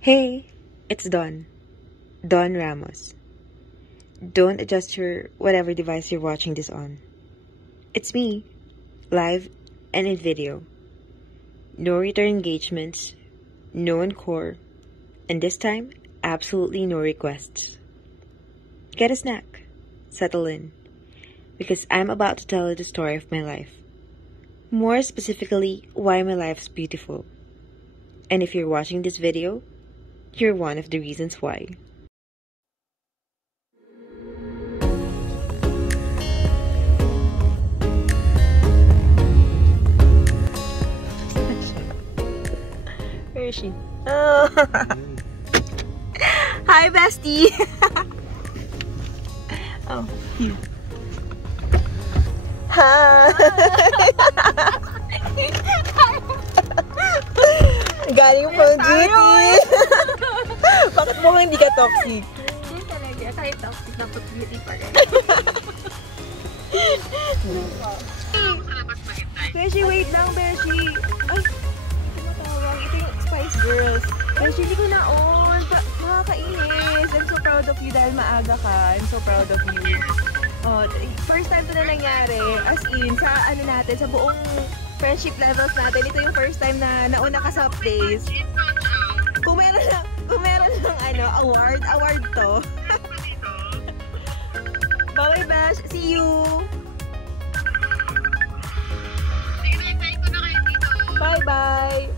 Hey, it's Dawn. Dawn Ramos. Don't adjust your whatever device you're watching this on. It's me, live and in video. No return engagements, no encore, and this time, absolutely no requests. Get a snack, settle in, because I'm about to tell you the story of my life. More specifically, why my life's beautiful. And if you're watching this video, you're one of the reasons why. Where is she? Oh. Hi, bestie. Oh, you. Hi. Galing po duty. Bakit mo hindi ka toxic? Hindi talaga. Kahit toxic, dapat beauty pa rin. Beshi, wait lang, Beshi. Ay, ito matawag. Ito yung Spice Girls. Beshi, hindi ko na on. Nakakainis. I'm so proud of you dahil maaga ka. I'm so proud of you. Oh, first time to na nangyari. As in, sa ano natin, sa buong friendship levels natin, ito yung first time na nauna ka sa place. Kung meron lang ano, award to. Bye, Besh. See you. Bye-bye. Bye.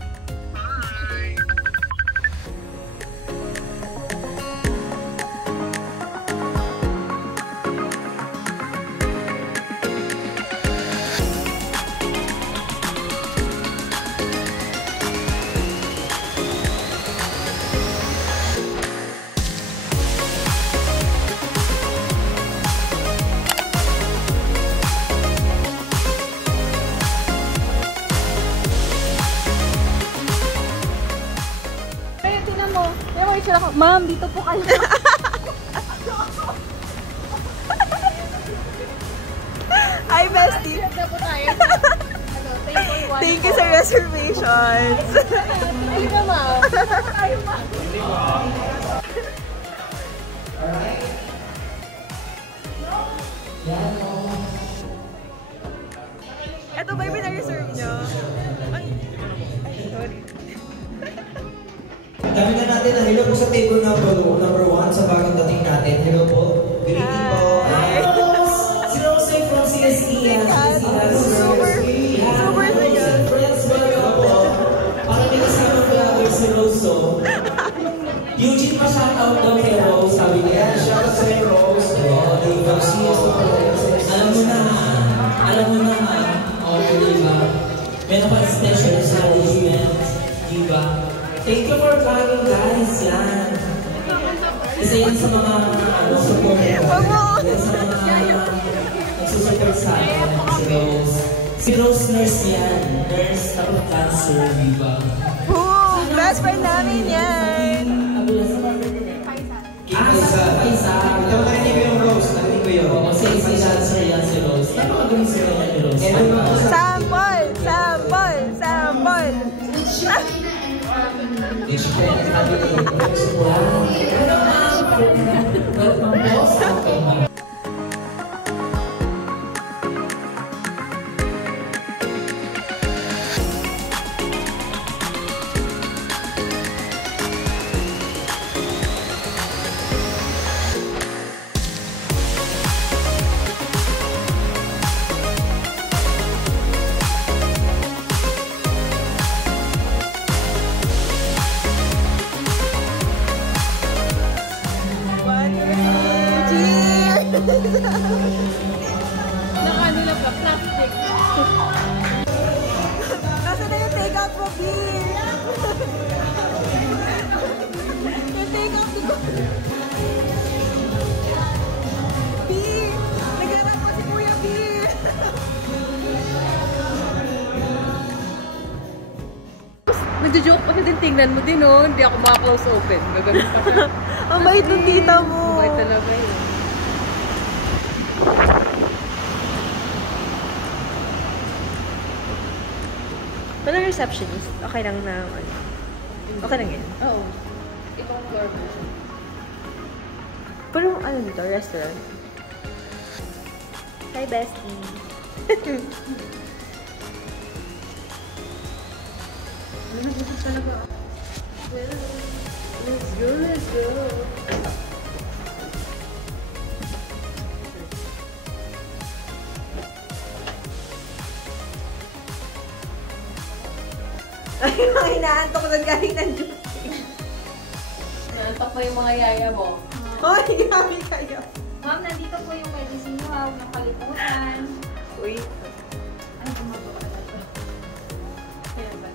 Ma'am, dito po kayo. Hi, bestie. Thank you sa reservations. Ay na, ma'am. Ito ba yung pina-reserve nyo? Ay, sorry. Dami na natin na hello po sa table number 1 sa bagong dating natin. Hello po. Good evening po. Si Rose from CSE. Super Friends, welcome po. Para may kasama po natin si Rose. Eugene pa shoutout daw kay Rose. Sabi niya, shoutout sa kay Rose. Alam mo na. Okay, diba? Meron pa special establishment. Diba? Thank you for coming, guys. Yan. Isa yan sa mga support. Yan sa mga nagsusupport sa akin. Si Rose nurse yan. Nurse tapos cancer, diba? Best friend namin yan. Paisa. Ito mo narinig ko yung Rose. Narinig ko yun. Oo, si cancer yan si Rose. Napakagaling sila yan ni Rose. Sample. Nakaano lang ka, plastic. Nasa na yung take-out mo, B? Yung take-out ko. B! Nagharap mo si Kuya B! Nagjo-joke pa din, tingnan mo din, oh. Hindi ako maka-close open. Gagamit pa siya. Ang bait ng tita mo. Ang bait talaga yun. Walang receptionist. Okay lang na, ano. Okay lang yan. Oo. Ibang floor version. Pero ano dito? Restaurant? Hi, bestie. Talaga. Let's go, let's go. Ay, mga inaantok doon galing ng duty. Nantok pa yung mga yaya mo. Hoy, kami kayo. Ma'am, nandito po yung medicine nyo. Huwag nang kalimutan. Uy. Ano ba magawa na ito? Kaya ba?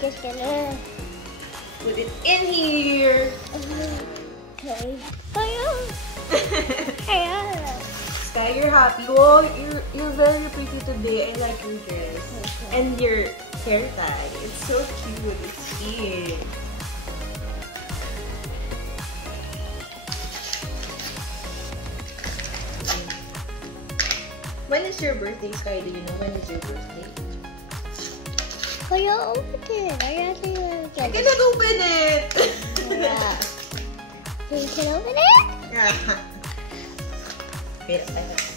Just gonna Put it in here. okay. Hiya. Hiya. Sky, you're happy. Oh, you're very pretty today. I like your dress. And your hair tie. It's so cute. It's cute. When is your birthday, Sky? Do you know when is your birthday? Hiya, open it. I really want to I get it. cannot open it! Yeah. You can open it? Wait, I have.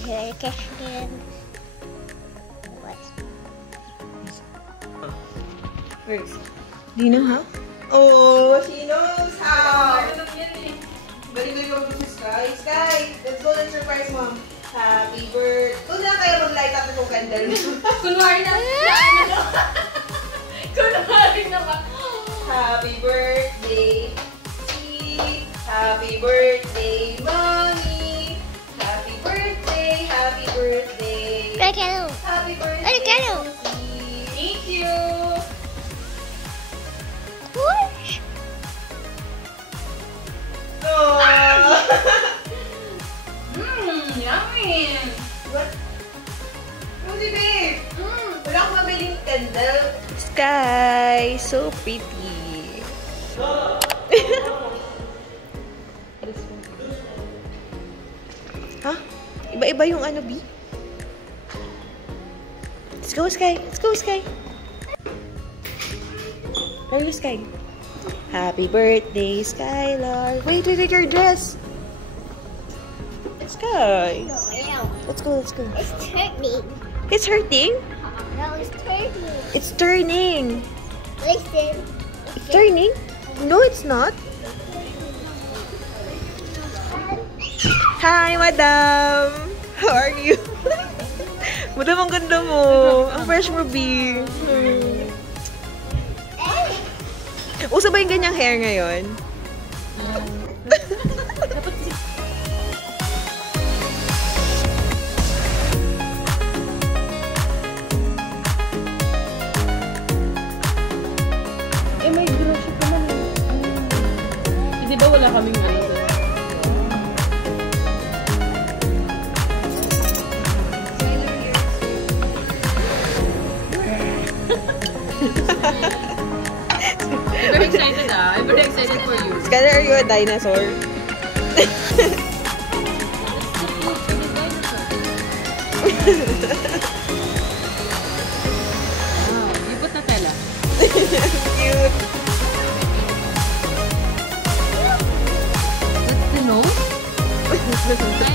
Here, I can get it. What? Where is it? Do you know how? Oh, she knows how! Balik-balik ako si Sky. Sky, let's go and surprise mom. Happy birthday. Doon na kayo mag-light up yung candle. Kunwari na. Kunwari na ba? Happy birthday, Steve. Happy birthday, mommy. Happy birthday, happy birthday. I can Happy birthday, Ay, kano? Steve. Thank you. push. No. Yummy. What? Rosie, babe. Wala akong mabiling candle. Sky, so pretty. Ha? Iba-iba yung ano, B? Let's go, Sky. Let's go, Sky. Where are you, Sky? Happy birthday, Skylar. Wait, your dress. Sky. No, no. Let's go, let's go. It's turning. It's hurting? No, it's turning. It's turning. Listen. It's turning? No, it's not. Hi, madam. How are you? Madam, ang ganda mo. Ang fresh mo, B. Uso ba yung ganyang hair ngayon? May grocery pa man. Di ba wala kaming ano? I'm very excited I'm very excited for you. Skylar, are you a dinosaur? Wow, you put Nutella. Cute. What's the nose?